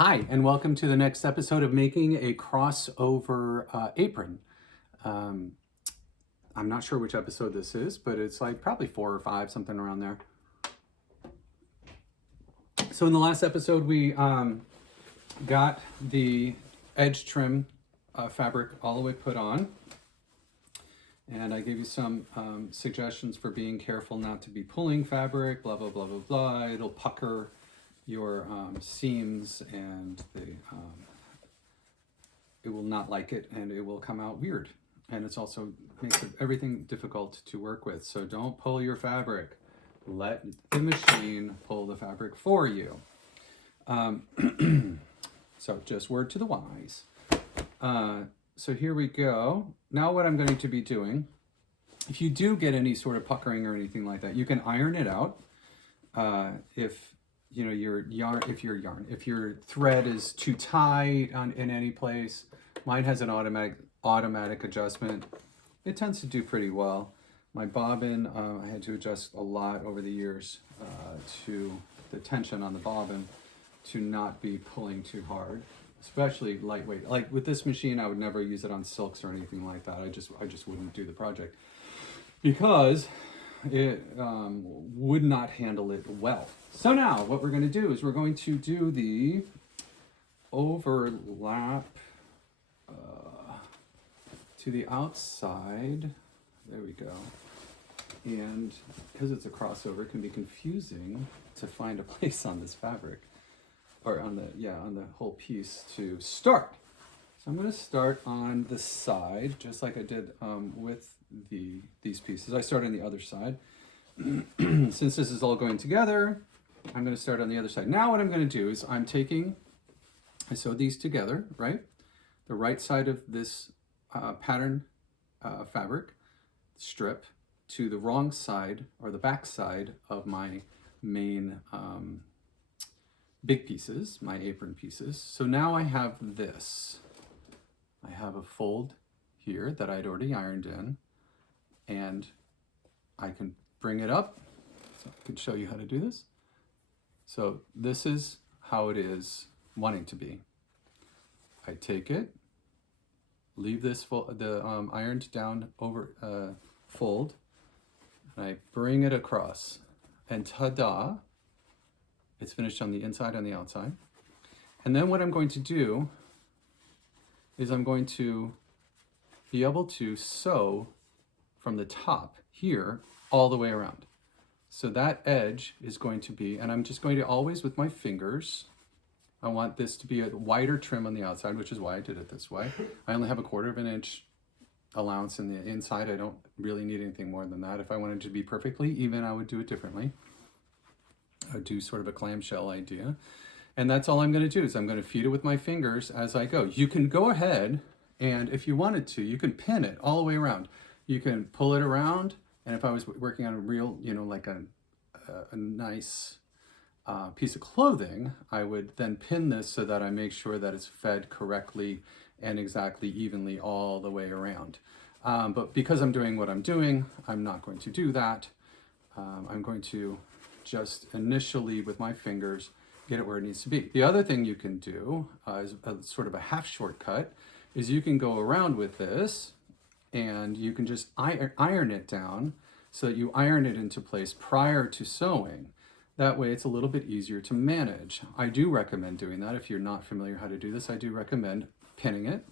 Hi, and welcome to the next episode of making a crossover apron. Um, I'm not sure which episode this is, but it's like probably 4 or 5, something around there. So in the last episode, we got the edge trim fabric all the way put on. And I gave you some suggestions for being careful not to be pulling fabric, blah, blah, blah, blah, blah. It'll pucker your seams and it will not like it and it will come out weird. And it's also makes everything difficult to work with. So don't pull your fabric. Let the machine pull the fabric for you. So just word to the wise. So here we go. Now what I'm going to be doing, if you do get any sort of puckering or anything like that, you can iron it out. If you know your thread is too tight in any place, mine has an automatic adjustment. It tends to do pretty well. My bobbin, I had to adjust a lot over the years to the tension on the bobbin to not be pulling too hard, especially lightweight. Like with this machine, I would never use it on silks or anything like that. I just wouldn't do the project because it would not handle it well. So now what we're going to do is we're going to do the overlap to the outside. There we go. And because it's a crossover, it can be confusing to find a place on this fabric or on the whole piece to start. So I'm going to start on the side, just like I did with these pieces. I started on the other side. Since this is all going together, I'm going to start on the other side. Now what I'm going to do is I sewed these together, right? The right side of this pattern fabric strip to the wrong side or the back side of my main big pieces, my apron pieces. So now I have this. I have a fold here that I'd already ironed in, and I can bring it up. So I can show you how to do this. So this is how it is wanting to be. I take it, leave this ironed down over fold, and I bring it across, and ta-da, it's finished on the inside and the outside. And then what I'm going to do is I'm going to be able to sew from the top here all the way around. So that edge is going to be, and I'm just going to always with my fingers, I want this to be a wider trim on the outside, which is why I did it this way. I only have a 1/4 of an inch allowance in the inside. I don't really need anything more than that. If I wanted to be perfectly even, I would do it differently. I would do sort of a clamshell idea. And that's all I'm going to do is I'm going to feed it with my fingers as I go. You can go ahead and if you wanted to, you can pin it all the way around. You can pull it around. And if I was working on a real, like a nice piece of clothing, I would then pin this so that I make sure that it's fed correctly and exactly evenly all the way around. But because I'm doing what I'm doing, I'm not going to do that. I'm going to just initially with my fingers get it where it needs to be. The other thing you can do is a sort of a half shortcut is you can go around with this and you can just iron it down so that you iron it into place prior to sewing. That way it's a little bit easier to manage. I do recommend doing that. If you're not familiar how to do this, I do recommend pinning it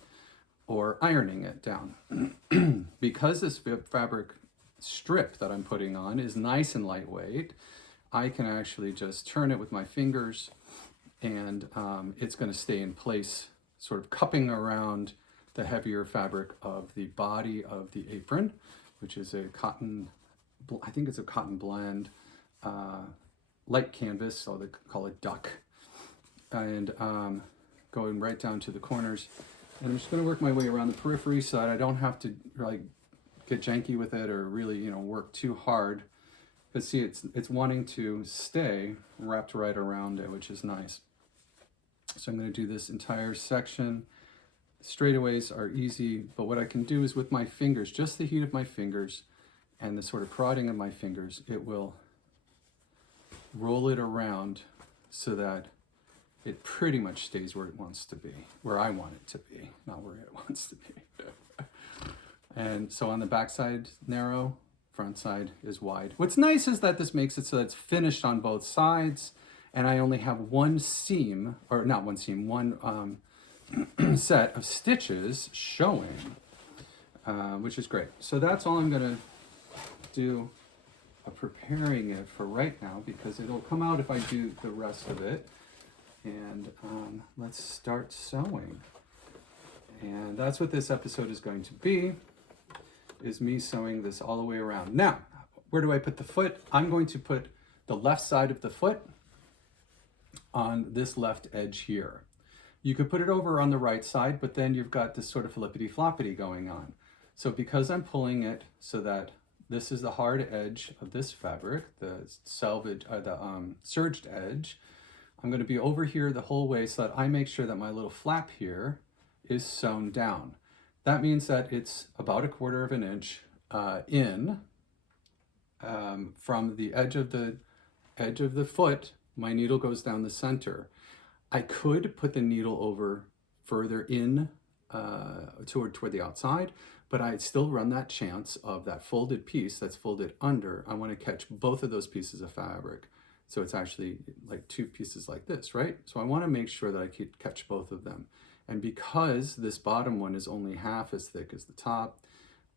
or ironing it down. Because this fabric strip that I'm putting on is nice and lightweight, I can actually just turn it with my fingers and it's going to stay in place, sort of cupping around the heavier fabric of the body of the apron, which is a cotton, I think it's a cotton blend, light canvas, so they call it duck, and going right down to the corners. And I'm just going to work my way around the periphery so that I don't have to like get janky with it or really work too hard. But see, it's wanting to stay wrapped right around it, which is nice. So I'm going to do this entire section. Straightaways are easy, but what I can do is with my fingers, just the heat of my fingers and the sort of prodding of my fingers, it will roll it around so that it pretty much stays where it wants to be, where I want it to be, not where it wants to be. And so on the back side, narrow, front side is wide. What's nice is that this makes it so that it's finished on both sides, and I only have one seam, or not one seam, one set of stitches showing, which is great. So that's all I'm gonna do preparing it for right now, because it'll come out if I do the rest of it. And let's start sewing. And that's what this episode is going to be, is me sewing this all the way around. Now, where do I put the foot? I'm going to put the left side of the foot on this left edge here. You could put it over on the right side, but then you've got this sort of flippity-floppity going on. So because I'm pulling it so that this is the hard edge of this fabric, the selvage, serged edge, I'm going to be over here the whole way so that I make sure that my little flap here is sewn down. That means that it's about 1/4 of an inch in from the edge of the foot. My needle goes down the center. I could put the needle over further in toward the outside, but I'd still run that chance of that folded piece that's folded under. I want to catch both of those pieces of fabric. So it's actually like 2 pieces like this, right? So I want to make sure that I could catch both of them. And because this bottom one is only half as thick as the top,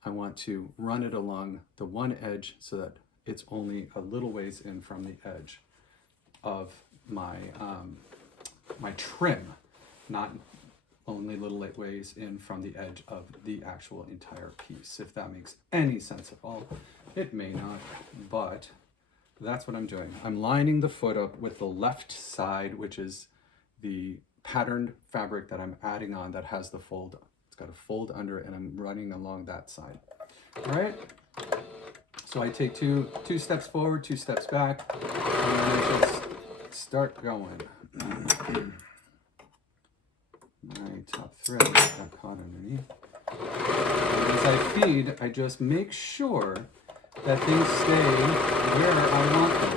I want to run it along the one edge so that it's only a little ways in from the edge of my my trim, not only little ways in from the edge of the actual entire piece. If that makes any sense at all. It may not, but that's what I'm doing. I'm lining the foot up with the left side, which is the patterned fabric that I'm adding on that has the fold. It's got a fold under it, and I'm running along that side. All right? So I take two steps forward, 2 steps back, and then just start going. My top thread got caught underneath. And as I feed, I just make sure that things stay where I want them.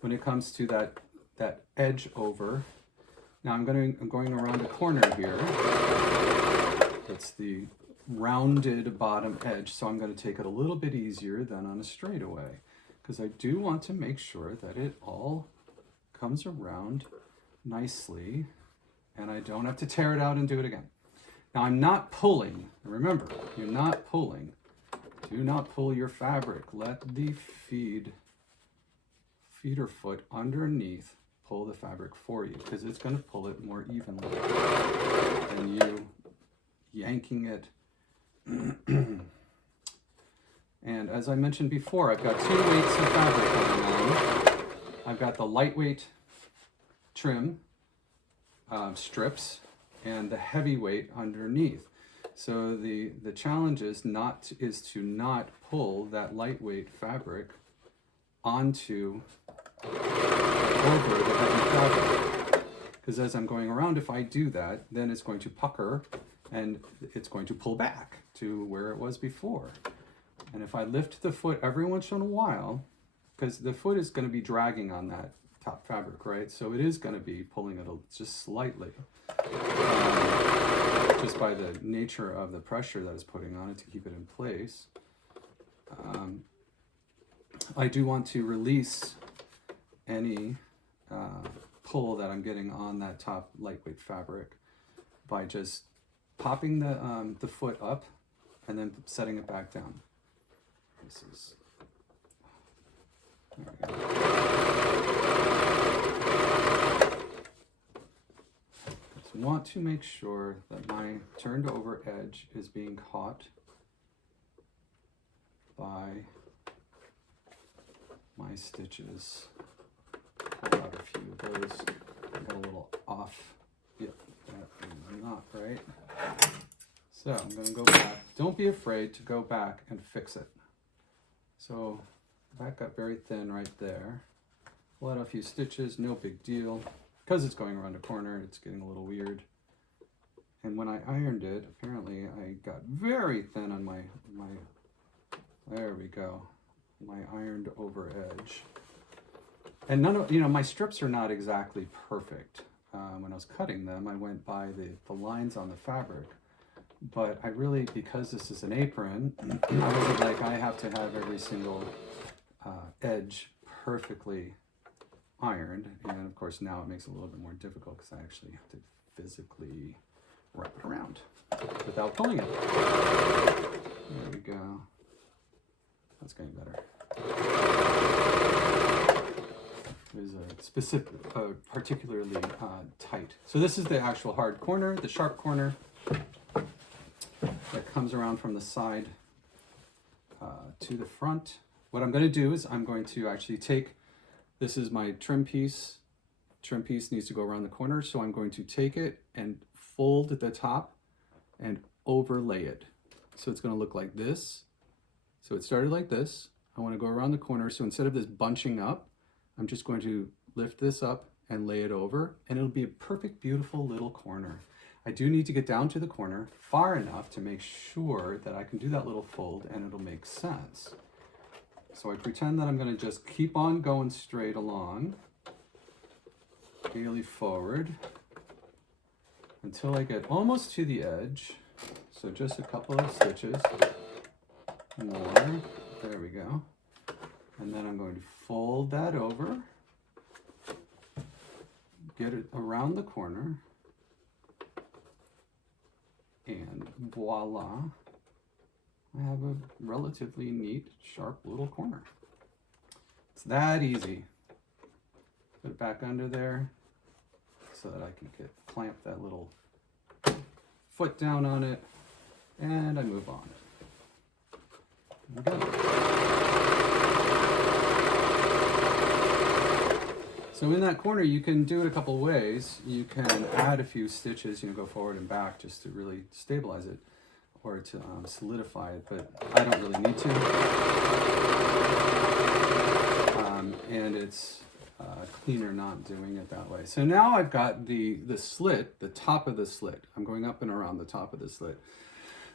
When it comes to that edge over, now I'm going around the corner here. It's the rounded bottom edge, so I'm going to take it a little bit easier than on a straightaway, because I do want to make sure that it all comes around nicely and I don't have to tear it out and do it again. Now I'm not pulling. Remember, you're not pulling. Do not pull your fabric. Let the feeder foot underneath pull the fabric for you, because it's going to pull it more evenly than you yanking it. And as I mentioned before, I've got 2 weights of fabric going on. I've got the lightweight trim strips and the heavyweight underneath. So the challenge is to not pull that lightweight fabric onto over the heavy fabric. Because as I'm going around, if I do that, then it's going to pucker and it's going to pull back to where it was before. And if I lift the foot every once in a while, because the foot is going to be dragging on that top fabric, right? So it is going to be pulling it just slightly, just by the nature of the pressure that it's putting on it to keep it in place. I do want to release any pull that I'm getting on that top lightweight fabric by just popping the foot up and then setting it back down. This is, there we go. Just want to make sure that my turned over edge is being caught by my stitches. Pull out a few of those. I got a little off. Yep, that not right. So I'm going to go back. Don't be afraid to go back and fix it. So that got very thin right there. Let out a few stitches, no big deal. Because it's going around a corner, it's getting a little weird. And when I ironed it, apparently I got very thin on my there we go, my ironed over edge. And none of, you know, my strips are not exactly perfect. When I was cutting them, I went by the lines on the fabric. But I really, because this is an apron, I wasn't like, I have to have every single edge perfectly ironed. And of course now it makes it a little bit more difficult because I actually have to physically wrap it around without pulling it. There we go. That's getting better. Is a specific, particularly tight. So this is the actual hard corner, the sharp corner that comes around from the side to the front. What I'm going to do is I'm going to actually take, this is my trim piece. Trim piece needs to go around the corner, so I'm going to take it and fold at the top and overlay it. So it's going to look like this. So it started like this. I want to go around the corner, so instead of this bunching up, I'm just going to lift this up and lay it over, and it'll be a perfect, beautiful little corner. I do need to get down to the corner far enough to make sure that I can do that little fold and it'll make sense. So I pretend that I'm going to just keep on going straight along, gaily forward, until I get almost to the edge. So just a couple of stitches more. There we go. And then I'm going to fold that over, get it around the corner, and voila, I have a relatively neat, sharp little corner. It's that easy. Put it back under there so that I can clamp that little foot down on it, and I move on. There we go. So in that corner, you can do it a couple ways. You can add a few stitches, you know, go forward and back just to really stabilize it or to solidify it, but I don't really need to. And it's cleaner not doing it that way. So now I've got the slit, the top of the slit. I'm going up and around the top of the slit.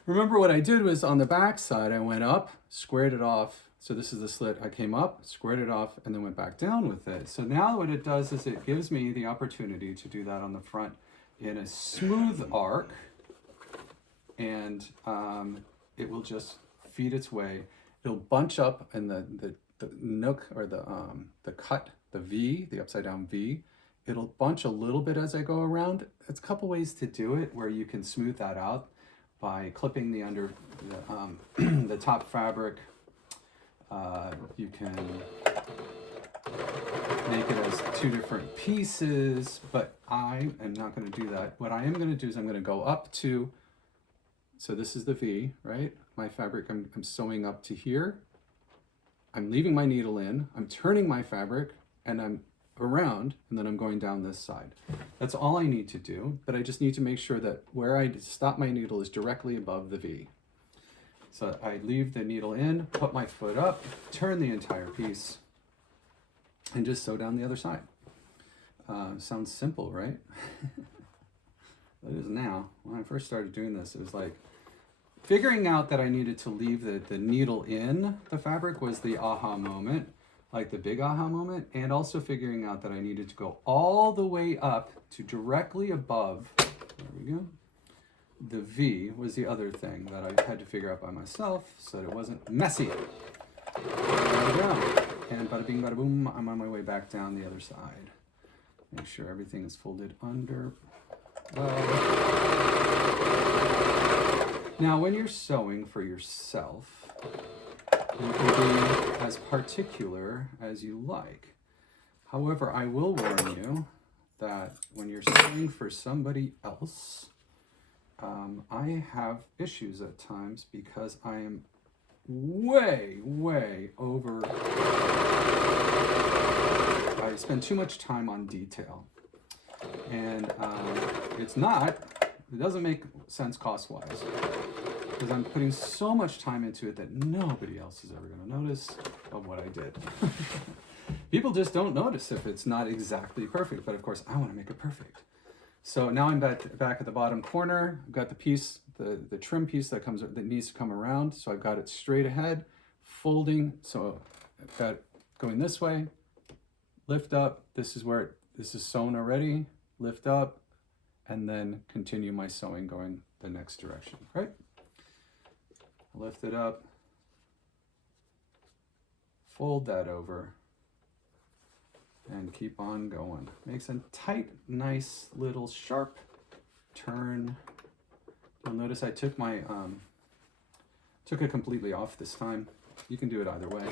Remember what I did was on the back side, I went up, squared it off. So this is the slit. I came up, squared it off, and then went back down with it. So now what it does is it gives me the opportunity to do that on the front in a smooth arc, and it will just feed its way. It'll bunch up in the nook or the cut, the V, the upside down V. It'll bunch a little bit as I go around. It's a couple ways to do it where you can smooth that out by clipping the top fabric. You can make it as two different pieces, but I am not going to do that. What I am going to do is I'm going to go up to, so this is the V, right? My fabric, I'm sewing up to here. I'm leaving my needle in, I'm turning my fabric, and I'm around, and then I'm going down this side. That's all I need to do, but I just need to make sure that where I stop my needle is directly above the V. So I leave the needle in, put my foot up, turn the entire piece, and just sew down the other side. Sounds simple, right? It is now. When I first started doing this, it was like figuring out that I needed to leave the needle in the fabric was the aha moment, like the big aha moment, and also figuring out that I needed to go all the way up to directly above, there we go, the V was the other thing that I had to figure out by myself so that it wasn't messy. There we go. And bada bing, bada boom, I'm on my way back down the other side. Make sure everything is folded under. Now, when you're sewing for yourself, you can be as particular as you like. However, I will warn you that when you're sewing for somebody else, I have issues at times because I am way over. I spend too much time on detail, and it doesn't make sense cost-wise because I'm putting so much time into it that nobody else is ever going to notice of what I did. People just don't notice if it's not exactly perfect, but of course I want to make it perfect. So now I'm back at the bottom corner. I've got the piece, the trim piece that needs to come around. So I've got it straight ahead, folding. So I've got it going this way, lift up. This is where this is sewn already. Lift up, and then continue my sewing going the next direction, right? Lift it up, fold that over, and keep on going. Makes a tight, nice little sharp turn. You'll notice I took my took it completely off this time. You can do it either way.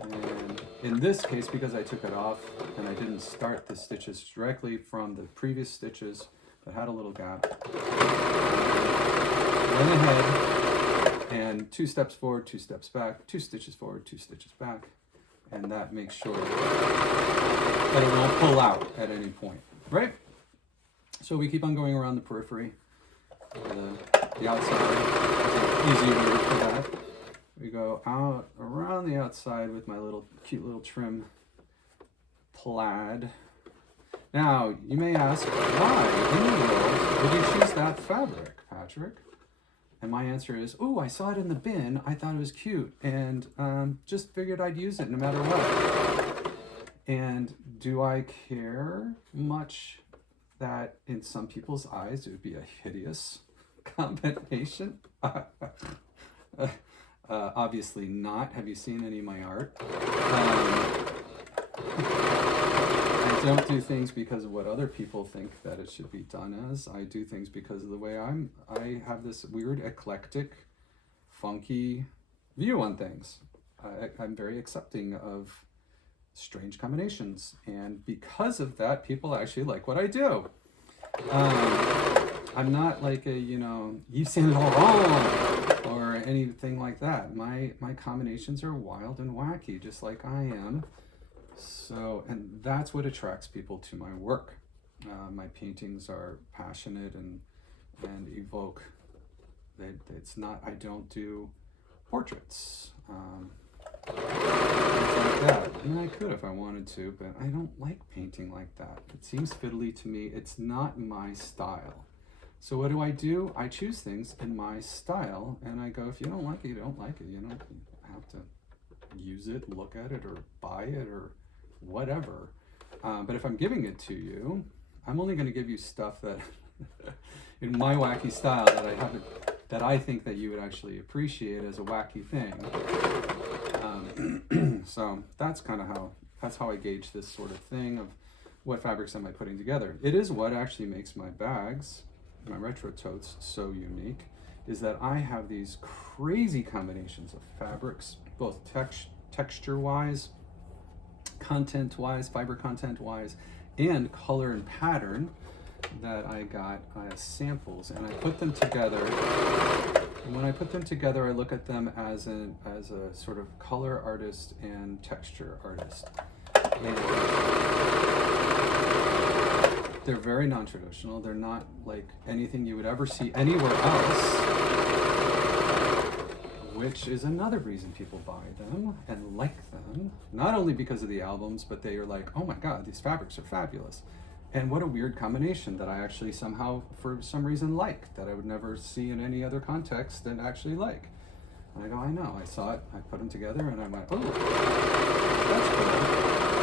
And in this case, because I took it off and I didn't start the stitches directly from the previous stitches that had a little gap, went ahead and 2 steps forward, 2 steps back, 2 stitches forward, 2 stitches back, and that makes sure that it won't pull out at any point, right? So we keep on going around the periphery, the outside. It's an easy word for that. We go out around the outside with my little cute little trim plaid. Now, you may ask, why in the world would you choose that fabric, Patrick? And my answer is, oh, I saw it in the bin. I thought it was cute and just figured I'd use it no matter what. And do I care much that in some people's eyes it would be a hideous combination? Obviously not. Have you seen any of my art? I don't do things because of what other people think that it should be done as. I do things because of the way I have this weird, eclectic, funky view on things. I'm very accepting of strange combinations, and because of that, people actually like what I do. I'm not like a, Yves Saint Laurent or anything like that. My combinations are wild and wacky, just like I am. So, and that's what attracts people to my work. My paintings are passionate and evoke. It's not, I don't do portraits. Things like that. I mean, I could if I wanted to, but I don't like painting like that. It seems fiddly to me. It's not my style. So what do? I choose things in my style, and I go, if you don't like it, you don't like it. You don't have to use it, look at it, or buy it, or whatever. But if I'm giving it to you, I'm only going to give you stuff that, in my wacky style, that I think that you would actually appreciate as a wacky thing. So that's kind of how I gauge this sort of thing of what fabrics am I putting together. It is what actually makes my bags, my retro totes, so unique, is that I have these crazy combinations of fabrics, both texture-wise, content-wise, fiber content-wise, and color and pattern that I got as samples, and I put them together. And when I put them together, I look at them as a sort of color artist and texture artist. And they're very non-traditional. They're not like anything you would ever see anywhere else, which is another reason people buy them and like them. Not only because of the albums, but they are like, oh my God, these fabrics are fabulous. And what a weird combination that I actually somehow, for some reason, like, that I would never see in any other context and actually like. And I go, I know, I saw it, I put them together, and I went, oh, that's cool.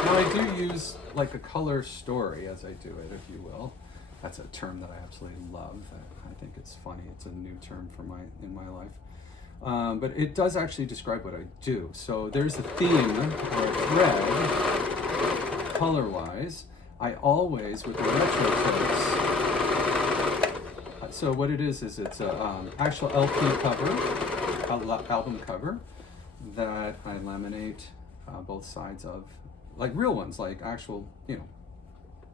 Now I do use like a color story as I do it, if you will. That's a term that I absolutely love. I think it's funny. It's a new term in my life. But it does actually describe what I do. So there's a theme or a thread, color-wise. I always, with the retro totes, so what it is it's a actual LP cover, album cover, that I laminate both sides of, like real ones, like actual,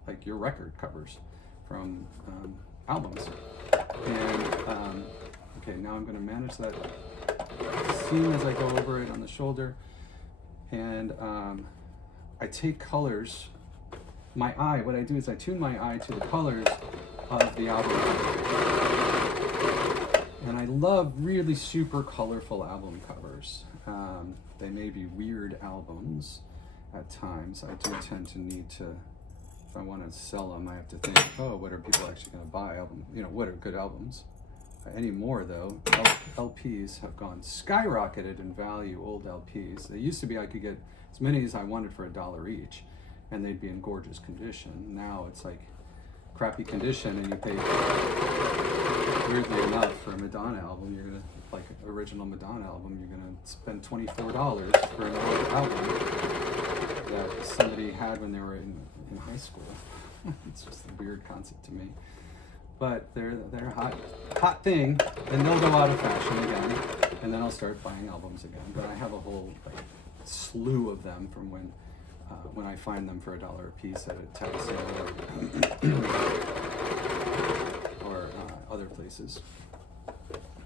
like your record covers from albums. And, okay, now I'm going to manage that seam as I go over it on the shoulder. And I take colors. My eye, what I do is I tune my eye to the colors of the album. And I love really super colorful album covers. They may be weird albums at times. I do tend to need to, if I want to sell them, I have to think, oh, what are people actually going to buy? What are good albums? Anymore though, LPs have gone skyrocketed in value, old LPs. They used to be I could get as many as I wanted for $1 each. and they'd be in gorgeous condition. Now it's like crappy condition, and you pay, weirdly enough, for a Madonna album, you're gonna, like original Madonna album, you're gonna spend $24 for an old album that somebody had when they were in high school. It's just a weird concept to me. But they're a hot thing, and they'll go out of fashion again, and then I'll start buying albums again. But I have a whole slew of them from when I find them for $1 a piece at a tag sale or other places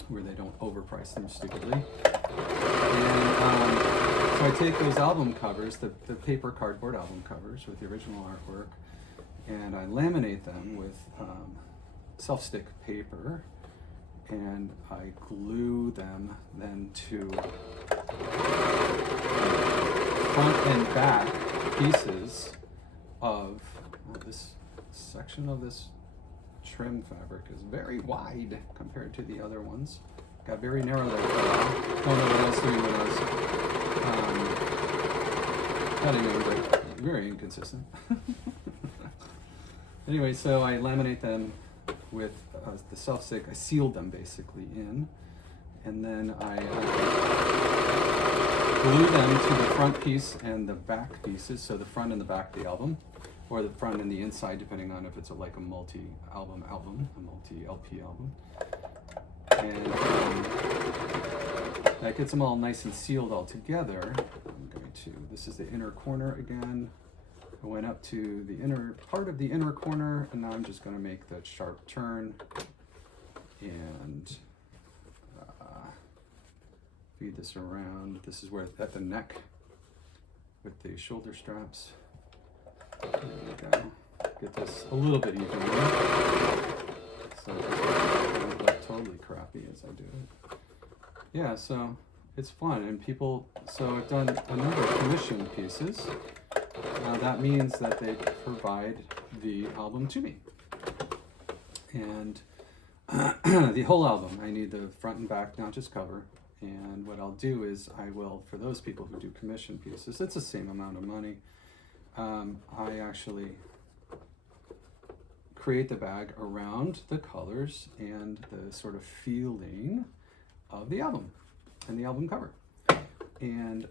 where they don't overprice them stupidly. And so I take those album covers, the paper cardboard album covers with the original artwork, and I laminate them with self-stick paper, and I glue them then to front and back pieces of this section of this trim fabric is very wide compared to the other ones. Got very narrow there. Don't know what I was doing when I was cutting them, but very inconsistent. Anyway, so I laminate them with the self-stick. I sealed them basically in, and then I glue them to the front piece and the back pieces, so the front and the back of the album, or the front and the inside, depending on if it's like a multi-album, a multi-LP album. And that gets them all nice and sealed all together. I'm going to, this is the inner corner again. I went up to the inner part of the inner corner, and now I'm just going to make that sharp turn and feed this around. This is where at the neck with the shoulder straps. There we go. Get this a little bit evenly, so it doesn't look totally crappy as I do it. Yeah, so it's fun, and people. So I've done a number of commission pieces. That means that they provide the album to me, and the whole album. I need the front and back, not just cover. And what I'll do is I will, for those people who do commission pieces, it's the same amount of money. I actually create the bag around the colors and the sort of feeling of the album and the album cover. And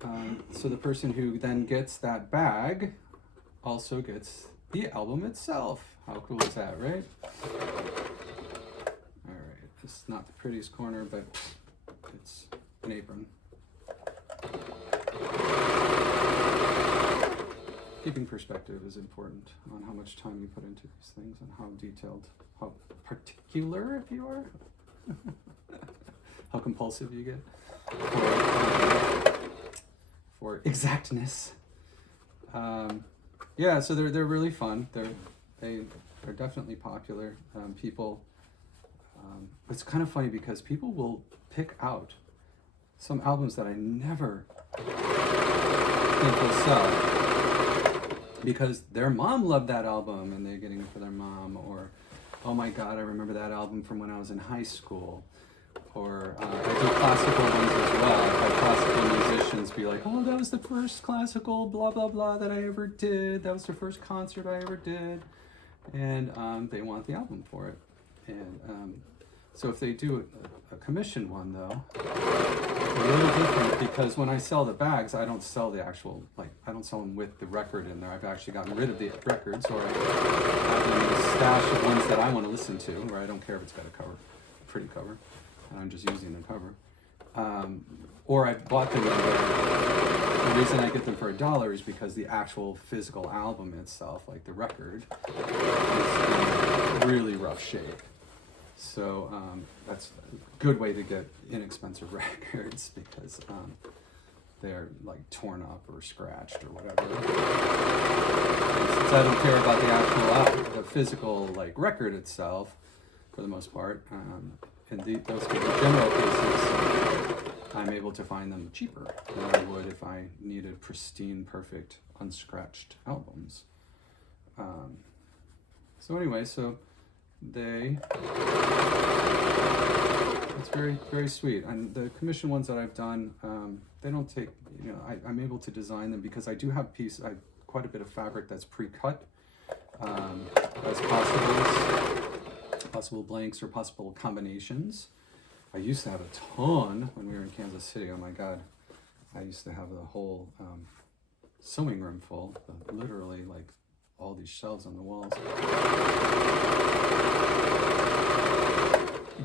so the person who then gets that bag also gets the album itself. How cool is that, right? All right, it's not the prettiest corner, but it's an apron. Keeping perspective is important on how much time you put into these things and how detailed, how particular if you are, how compulsive you get for exactness. Yeah, so they're really fun. They're definitely popular. People. It's kind of funny because people will pick out some albums that I never think will sell because their mom loved that album and they're getting it for their mom, or oh my god, I remember that album from when I was in high school. Or I do classical ones as well. I've had classical musicians be like, oh, that was the first classical blah blah blah that I ever did, that was the first concert I ever did, and they want the album for it. And so if they do a commission one though, it's a little different because when I sell the bags, I don't sell the actual, I don't sell them with the record in there. I've actually gotten rid of the records, or I have them in a stash of ones that I want to listen to, where I don't care if it's got a cover, pretty cover, and I'm just using the cover. Or I bought them in there. The reason I get them for $1 is because the actual physical album itself, like the record, is in really rough shape. So that's a good way to get inexpensive records because they're like torn up or scratched or whatever. Since I don't care about the actual the physical record itself, for the most part, in those general cases, I'm able to find them cheaper than I would if I needed pristine, perfect, unscratched albums. So anyway, so it's very, very sweet. And the commission ones that I've done, they don't take, I'm able to design them because I do have quite a bit of fabric that's pre-cut as possible blanks or possible combinations. I used to have a ton when we were in Kansas City. Oh my God. I used to have the whole sewing room full, literally like all these shelves on the walls.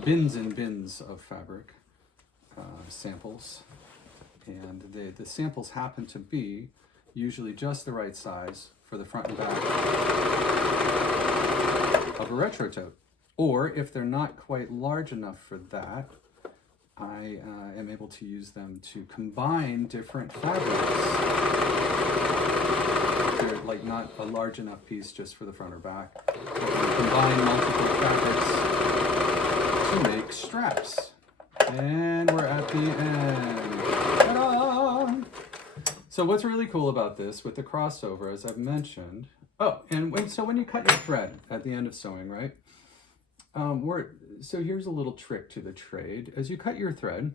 Bins and bins of fabric samples. And the samples happen to be usually just the right size for the front and back of a retro tote. Or if they're not quite large enough for that, I am able to use them to combine different fabrics. They're like not a large enough piece just for the front or back. Combine multiple fabrics to make straps. And we're at the end. Ta-da! So what's really cool about this with the crossover, as I've mentioned, so when you cut your thread at the end of sewing, right? So here's a little trick to the trade. As you cut your thread,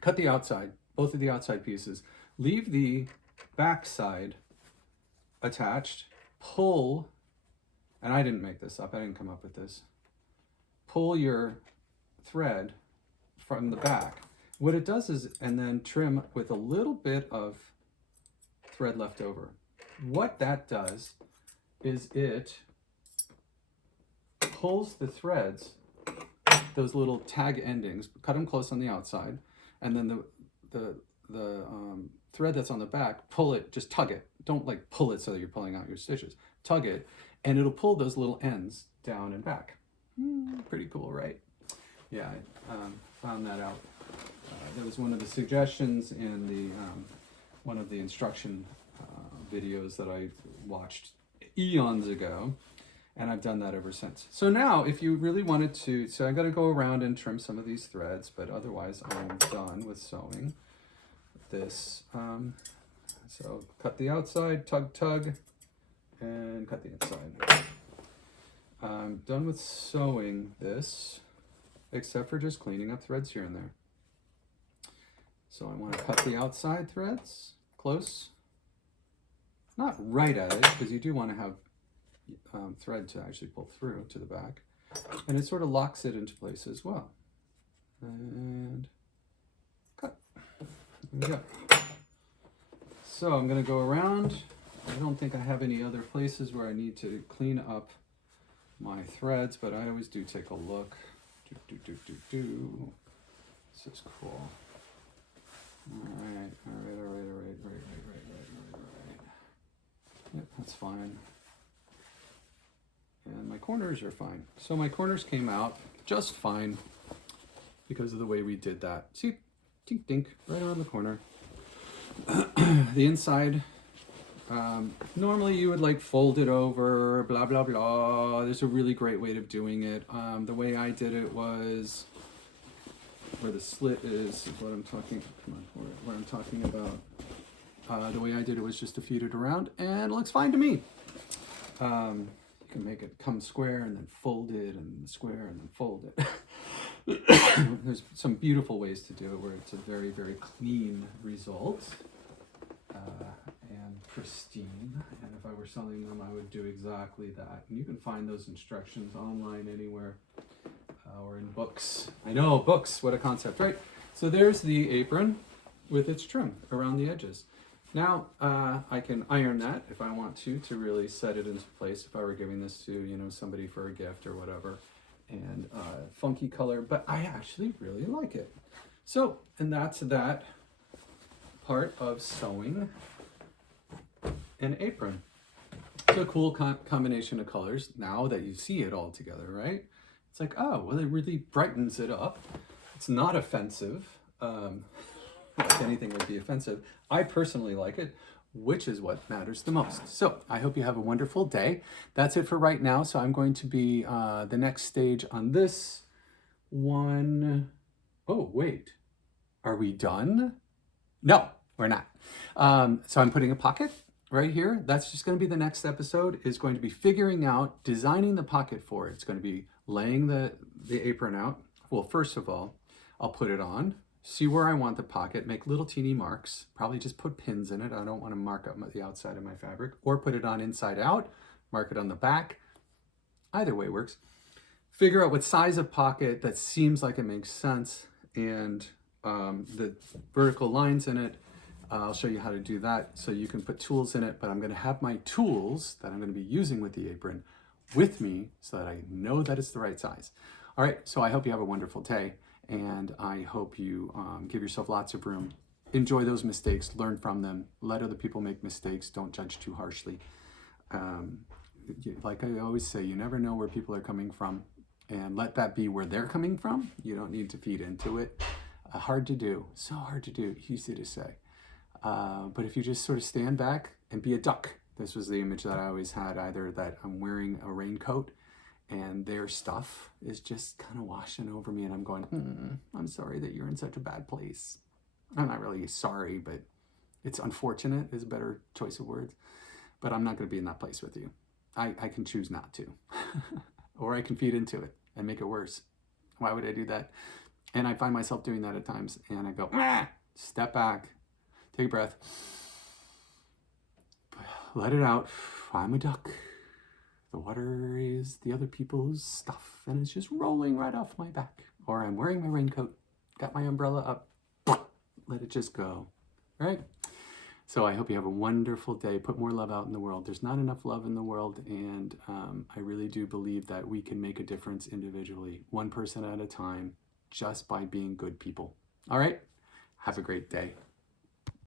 cut the outside, both of the outside pieces, leave the back side attached, pull, and I didn't make this up, I didn't come up with this, pull your thread from the back. What it does is, and then trim with a little bit of thread left over. What that does is it pulls the threads, those little tag endings, cut them close on the outside, and then the thread that's on the back, pull it, just tug it. Don't like pull it so that you're pulling out your stitches. Tug it, and it'll pull those little ends down and back. Pretty cool, right? Yeah, I found that out. That was one of the suggestions in the one of the instruction videos that I watched eons ago. And I've done that ever since. So now, if you really wanted to, so I got to go around and trim some of these threads, but otherwise I'm done with sewing this. So cut the outside, tug, and cut the inside. I'm done with sewing this, except for just cleaning up threads here and there. So I want to cut the outside threads close, not right at it, because you do want to have thread to actually pull through to the back, and it sort of locks it into place as well. And cut. There we go. So I'm going to go around. I don't think I have any other places where I need to clean up my threads, but I always do take a look. This is cool. All right. Yep, that's fine. And my corners are fine. So my corners came out just fine because of the way we did that. See, tink dink, right around the corner. The inside, normally you would like fold it over, blah, blah, blah. There's a really great way of doing it. The way I did it was where the slit is what I'm talking, what I'm talking about. The way I did it was just to feed it around, and it looks fine to me. You can make it come square and then fold it, and square and then fold it. There's some beautiful ways to do it where it's a very, very clean result and pristine. And if I were selling them, I would do exactly that. And you can find those instructions online anywhere or in books. I know, books, what a concept, right? So there's the apron with its trim around the edges. Now, I can iron that if I want to really set it into place if I were giving this to, somebody for a gift or whatever. And funky color, but I actually really like it. So, and that's that part of sewing an apron. It's a cool combination of colors now that you see it all together, right? It's like, oh, well, it really brightens it up. It's not offensive. Like anything would be offensive. I personally like it, which is what matters the most. So I hope you have a wonderful day. That's it for right now. So I'm going to be the next stage on this one. Oh, wait, are we done? No, we're not. So I'm putting a pocket right here. That's just going to be the next episode, is going to be figuring out, designing the pocket for it. It's going to be laying the apron out. Well, first of all, I'll put it on see where I want the pocket, make little teeny marks, probably just put pins in it. I don't want to mark up the outside of my fabric, or put it on inside out, mark it on the back. Either way works. Figure out what size of pocket that seems like it makes sense, and the vertical lines in it. I'll show you how to do that so you can put tools in it, but I'm going to have my tools that I'm going to be using with the apron with me so that I know that it's the right size. All right, so I hope you have a wonderful day, and I hope you give yourself lots of room. Enjoy those mistakes, learn from them, let other people make mistakes, don't judge too harshly. Like I always say, you never know where people are coming from, and let that be where they're coming from. You don't need to feed into it. Hard to do, so hard to do, easy to say. But if you just sort of stand back and be a duck, this was the image that I always had, either that I'm wearing a raincoat and their stuff is just kind of washing over me, and I'm going, I'm sorry that you're in such a bad place. I'm not really sorry, but it's unfortunate is a better choice of words. But I'm not going to be in that place with you. I can choose not to. Or I can feed into it and make it worse. Why would I do that? And I find myself doing that at times, and I go, step back, take a breath, let it out. I'm a duck. The water is the other people's stuff, and it's just rolling right off my back. Or I'm wearing my raincoat, got my umbrella up, let it just go. All right? So I hope you have a wonderful day. Put more love out in the world. There's not enough love in the world, and I really do believe that we can make a difference individually, one person at a time, just by being good people. All right? Have a great day.